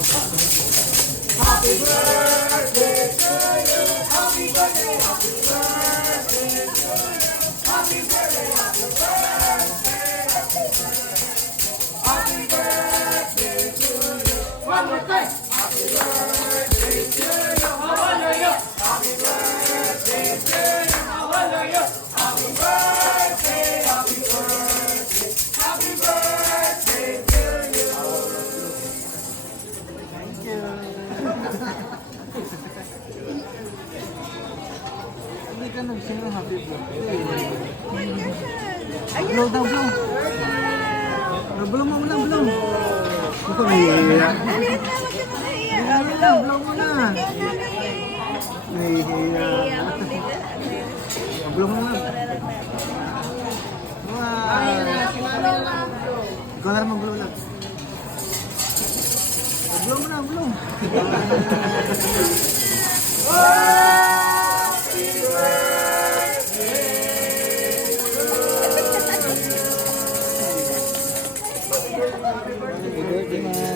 Happy birthday to you. Happy birthday, happy birthday to you. Happy birthday, happy birthday, happy birthday to you. One more time. Happy birthday to you. How are you? Happy birthday to you. How are you? Happy birthday, happy birthday, happy birthday to you. Thank you. Hindi ka nag-sing ng happy birthday. Blow daw, blow. Blow mo muna, blow. Ito nahihiya. Blow mo na. Nahihiya. Blow mo na. Wow. Ikaw na naman blow lang. Blow mo na, blow. Happy birthday, Ma.